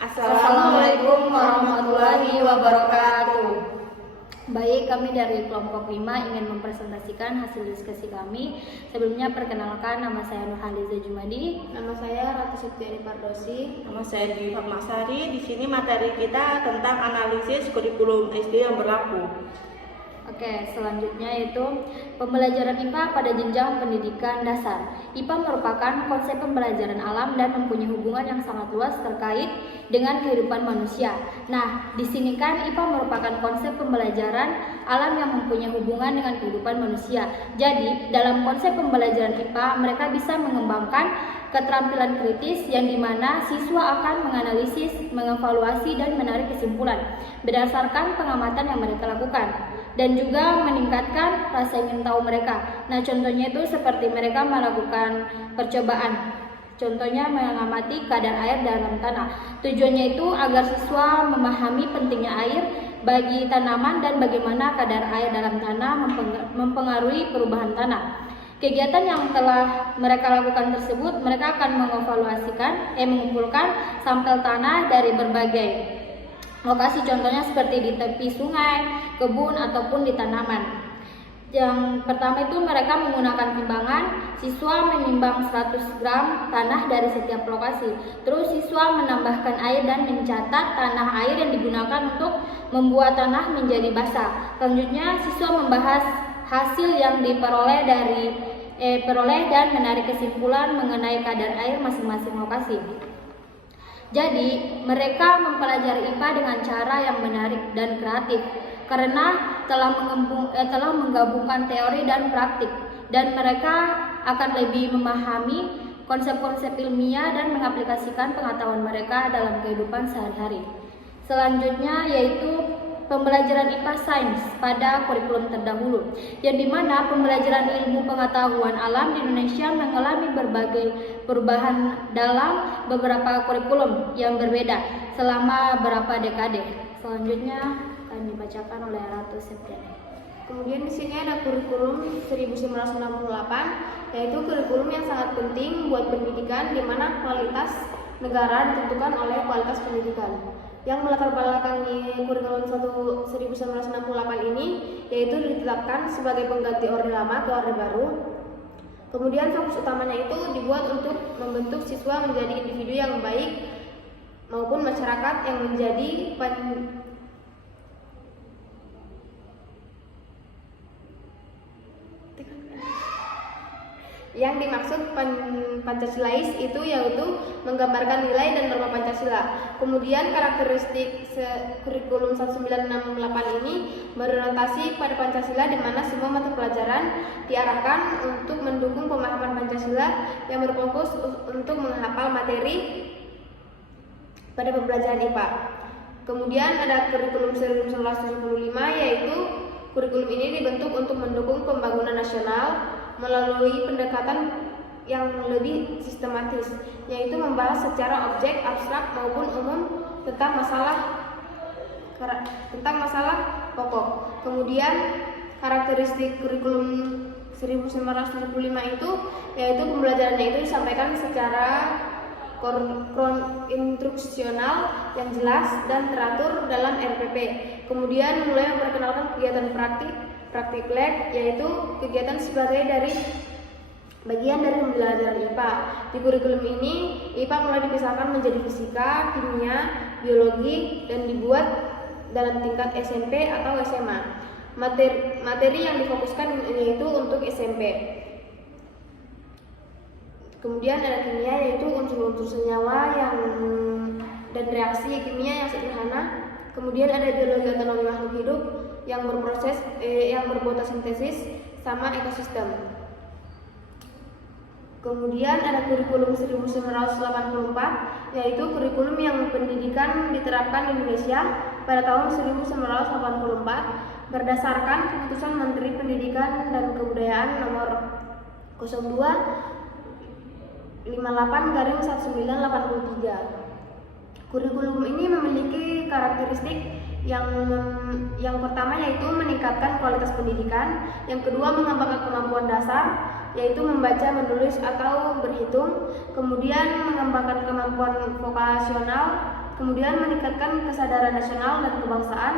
Assalamualaikum warahmatullahi wabarakatuh. Baik, kami dari kelompok 5 ingin mempresentasikan hasil diskusi kami. Sebelumnya perkenalkan, nama saya Nurhaliza Jumadi. Nama saya Ratu Septiani Pardosi. Nama saya Dwi Fatmasari. Di sini materi kita tentang analisis kurikulum SD yang berlaku. Oke, selanjutnya yaitu pembelajaran IPA pada jenjang pendidikan dasar. IPA merupakan konsep pembelajaran alam dan mempunyai hubungan yang sangat luas terkait dengan kehidupan manusia. Nah, di sini kan IPA merupakan konsep pembelajaran alam yang mempunyai hubungan dengan kehidupan manusia. Jadi, dalam konsep pembelajaran IPA, mereka bisa mengembangkan keterampilan kritis yang dimana siswa akan menganalisis, mengevaluasi, dan menarik kesimpulan berdasarkan pengamatan yang mereka lakukan, dan juga meningkatkan rasa ingin tahu mereka. Nah, contohnya itu seperti mereka melakukan percobaan. Contohnya mengamati kadar air dalam tanah. Tujuannya itu agar siswa memahami pentingnya air bagi tanaman dan bagaimana kadar air dalam tanah mempengaruhi perubahan tanah. Kegiatan yang telah mereka lakukan tersebut, mereka akan mengumpulkan sampel tanah dari berbagai lokasi, contohnya seperti di tepi sungai, kebun, ataupun di tanaman. Yang pertama itu mereka menggunakan timbangan. Siswa menimbang 100 gram tanah dari setiap lokasi. Terus siswa menambahkan air dan mencatat tanah air yang digunakan untuk membuat tanah menjadi basah. Selanjutnya siswa membahas hasil yang diperoleh dan menarik kesimpulan mengenai kadar air masing-masing lokasi. Jadi, mereka mempelajari IPA dengan cara yang menarik dan kreatif karena telah menggabungkan teori dan praktik, dan mereka akan lebih memahami konsep-konsep ilmiah dan mengaplikasikan pengetahuan mereka dalam kehidupan sehari-hari. Selanjutnya yaitu pembelajaran IPA Sains pada kurikulum terdahulu, yang dimana pembelajaran ilmu pengetahuan alam di Indonesia mengalami berbagai perubahan dalam beberapa kurikulum yang berbeda selama beberapa dekade. Selanjutnya akan dibacakan oleh Ratu Septiani. Kemudian di sini ada kurikulum 1968, yaitu kurikulum yang sangat penting buat pendidikan, di mana kualitas negara ditentukan oleh kualitas pendidikan. Yang melatar belakangi kurikulum 1968 ini yaitu ditetapkan sebagai pengganti Orde Lama ke Orde Baru. Kemudian fokus utamanya itu dibuat untuk membentuk siswa menjadi individu yang baik maupun masyarakat yang menjadi yang dimaksud Pancasilais itu yaitu menggambarkan nilai dan norma Pancasila. Kemudian karakteristik kurikulum 1968 ini berorientasi pada Pancasila, di mana semua mata pelajaran diarahkan untuk mendukung pemahaman Pancasila yang berfokus untuk menghafal materi pada pembelajaran IPA. Kemudian ada kurikulum 1975, yaitu kurikulum ini dibentuk untuk mendukung pembangunan nasional melalui pendekatan yang lebih sistematis, yaitu membahas secara objek, abstrak maupun umum tentang masalah pokok. Kemudian karakteristik kurikulum 1975 itu yaitu pembelajarannya itu disampaikan secara instruksional yang jelas dan teratur dalam RPP. Kemudian mulai memperkenalkan kegiatan praktik lab, yaitu kegiatan sebagai bagian dari pembelajaran IPA. Di kurikulum ini, IPA mulai dipisahkan menjadi fisika, kimia, biologi, dan dibuat dalam tingkat SMP atau SMA. Materi yang difokuskan yaitu untuk SMP. Kemudian ada kimia, yaitu unsur-unsur senyawa dan reaksi kimia yang sederhana. Kemudian ada biologi autonomi makhluk hidup yang berfotosintesis sama ekosistem. Kemudian ada kurikulum 1984, yaitu kurikulum yang pendidikan diterapkan di Indonesia pada tahun 1984 berdasarkan keputusan Menteri Pendidikan dan Kebudayaan nomor 0258/1983. Kurikulum ini memiliki karakteristik yang pertama yaitu meningkatkan kualitas pendidikan, yang kedua mengembangkan kemampuan dasar, yaitu membaca, menulis, atau berhitung. Kemudian mengembangkan kemampuan vokasional, kemudian meningkatkan kesadaran nasional dan kebangsaan.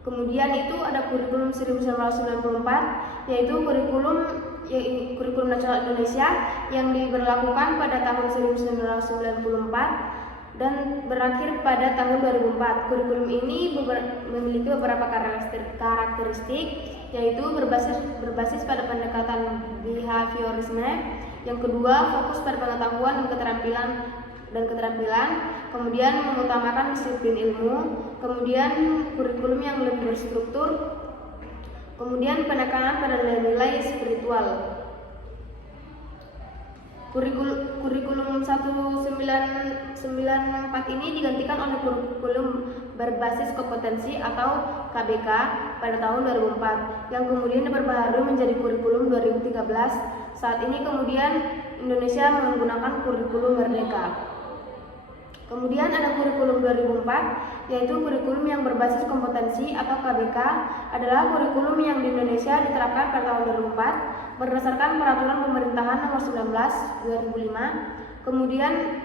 Kemudian itu ada kurikulum 1994, yaitu kurikulum nasional Indonesia yang diberlakukan pada tahun 1994 dan berakhir pada tahun 2004. Kurikulum ini memiliki beberapa karakteristik, yaitu berbasis pada pendekatan behaviorisme. Yang kedua, fokus pada pengetahuan dan keterampilan, kemudian mengutamakan disiplin ilmu, kemudian kurikulum yang lebih berstruktur, kemudian penekanan pada nilai-nilai spiritual. Kurikulum 1994 ini digantikan oleh kurikulum berbasis kompetensi atau KBK pada tahun 2004 yang kemudian diperbaharui menjadi kurikulum 2013. Saat ini kemudian Indonesia menggunakan kurikulum Merdeka. Kemudian ada kurikulum 2004, yaitu kurikulum yang berbasis kompetensi atau KBK adalah kurikulum yang di Indonesia diterapkan pada tahun 2004 berdasarkan peraturan pemerintahan nomor 19/2005. Kemudian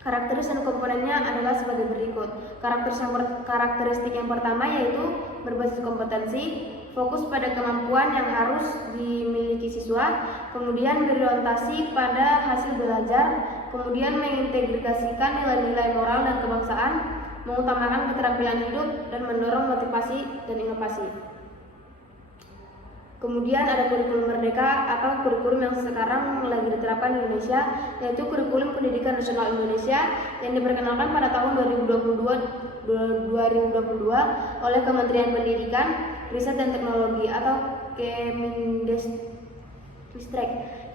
karakteristik dan komponennya adalah sebagai berikut. Karakteristik yang pertama yaitu berbasis kompetensi, fokus pada kemampuan yang harus dimiliki siswa, kemudian berorientasi pada hasil belajar, kemudian mengintegrasikan nilai-nilai moral dan kebangsaan, mengutamakan keterampilan hidup, dan mendorong motivasi dan inovasi. Kemudian ada kurikulum Merdeka atau kurikulum yang sekarang lagi diterapkan di Indonesia, yaitu kurikulum Pendidikan Nasional Indonesia yang diperkenalkan pada tahun 2022 oleh Kementerian Pendidikan, Riset dan Teknologi atau Kemendikbud,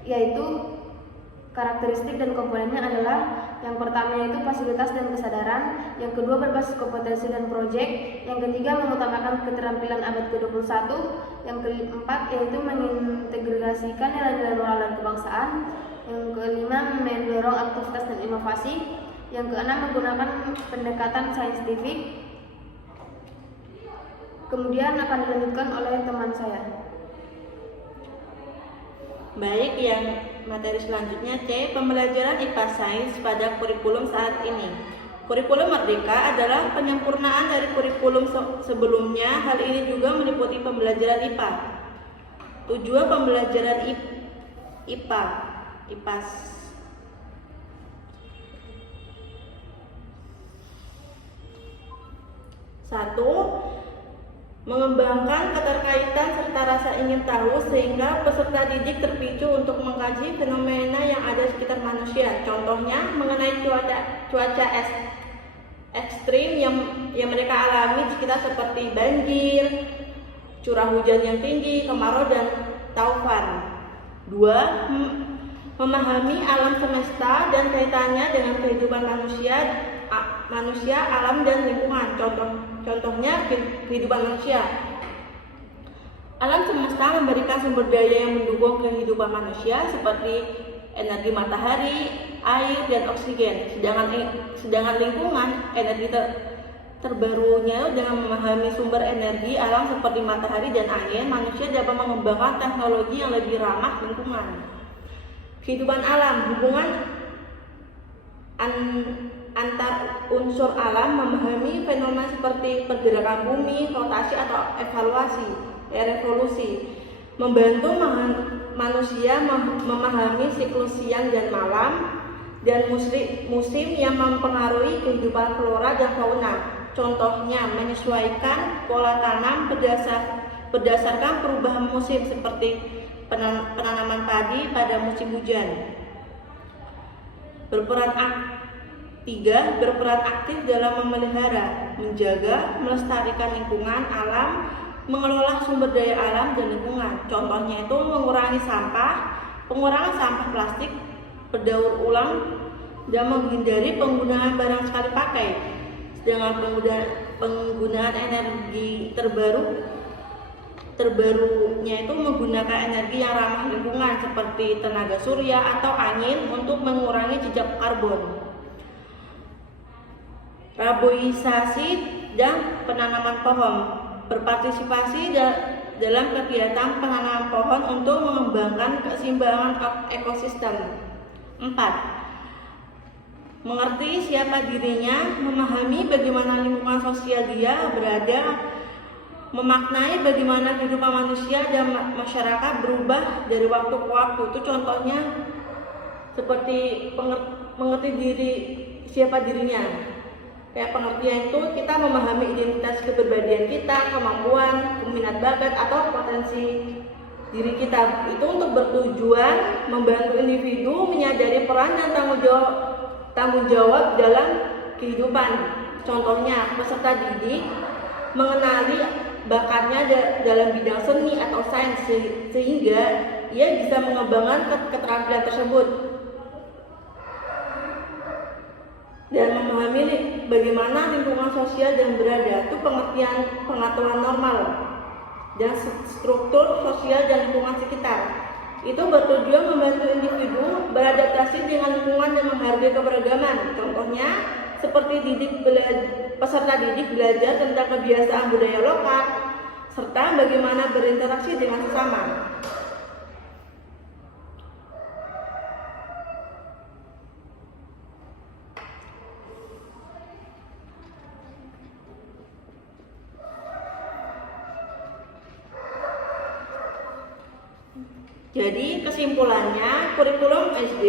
yaitu karakteristik dan komponennya adalah yang pertama yaitu fasilitas dan kesadaran, yang kedua berbasis kompetensi dan proyek, yang ketiga mengutamakan keterampilan abad ke-21, yang keempat yaitu mengintegrasikan nilai-nilai moral dan kebangsaan, yang kelima mendorong aktivitas dan inovasi, yang keenam menggunakan pendekatan saintifik. Kemudian akan dilanjutkan oleh teman saya. Baik, yang materi selanjutnya C. Pembelajaran IPA Sains pada kurikulum saat ini. Kurikulum Merdeka adalah penyempurnaan dari kurikulum sebelumnya. Hal ini juga meliputi pembelajaran IPA. Tujuan pembelajaran IPA 1. Mengembangkan keterkaitan serta rasa ingin tahu sehingga peserta didik terpicu untuk mengkaji fenomena yang ada di sekitar manusia. Contohnya mengenai cuaca ekstrim yang mereka alami di sekitar seperti banjir, curah hujan yang tinggi, kemarau, dan taufan. 2. Memahami alam semesta dan kaitannya dengan kehidupan manusia, alam, dan lingkungan. Contohnya kehidupan manusia. Alam semesta memberikan sumber daya yang mendukung kehidupan manusia seperti energi matahari, air, dan oksigen. Sedangkan lingkungan, energi terbarunya dengan memahami sumber energi alam seperti matahari dan air, manusia dapat mengembangkan teknologi yang lebih ramah lingkungan. Kehidupan alam, hubungan antar unsur alam, memahami fenomena seperti pergerakan bumi, rotasi atau revolusi, membantu manusia memahami siklus siang dan malam dan musim yang mempengaruhi kehidupan flora dan fauna. Contohnya menyesuaikan pola tanam berdasarkan perubahan musim seperti penanaman padi pada musim hujan. Berperan aktif dalam memelihara, menjaga, melestarikan lingkungan alam, mengelola sumber daya alam dan lingkungan. Contohnya itu mengurangi pengurangan sampah plastik, berdaur ulang, dan menghindari penggunaan barang sekali pakai. Sedangkan penggunaan energi terbarunya itu menggunakan energi yang ramah lingkungan seperti tenaga surya atau angin untuk mengurangi jejak karbon. Raboisasi dan penanaman pohon, berpartisipasi dalam kegiatan penanaman pohon untuk mengembangkan keseimbangan ekosistem. 4. Mengerti siapa dirinya, memahami bagaimana lingkungan sosial dia berada, memaknai bagaimana kehidupan manusia dan masyarakat berubah dari waktu ke waktu. Itu contohnya seperti mengerti diri, siapa dirinya. Kayak pengertian itu kita memahami identitas kepribadian kita, kemampuan, minat bakat atau potensi diri kita. Itu untuk bertujuan membantu individu menyadari peran dan tanggung jawab dalam kehidupan. Contohnya peserta didik mengenali bakatnya dalam bidang seni atau sains sehingga ia bisa mengembangkan keterampilan tersebut dan memahami bagaimana lingkungan sosial yang berada. Itu pengertian pengaturan normal dan struktur sosial dan lingkungan sekitar. Itu bertujuan membantu individu beradaptasi dengan lingkungan dan menghargai keberagaman. Contohnya seperti peserta didik belajar tentang kebiasaan budaya lokal serta bagaimana berinteraksi dengan sesama. Jadi kesimpulannya, kurikulum SD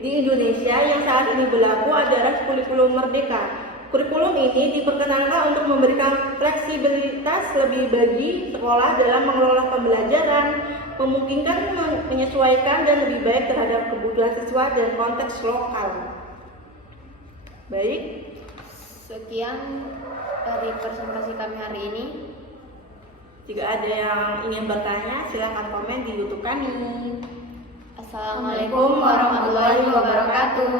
di Indonesia yang saat ini berlaku adalah kurikulum merdeka. Kurikulum ini diperkenalkan untuk memberikan fleksibilitas lebih bagi sekolah dalam mengelola pembelajaran, memungkinkan menyesuaikan dan lebih baik terhadap kebutuhan siswa dan konteks lokal. Baik, Sekian dari presentasi kami hari ini. jika ada yang ingin bertanya, silakan komen di YouTube kami. Assalamualaikum warahmatullahi wabarakatuh.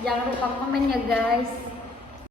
Jangan lupa komen ya guys.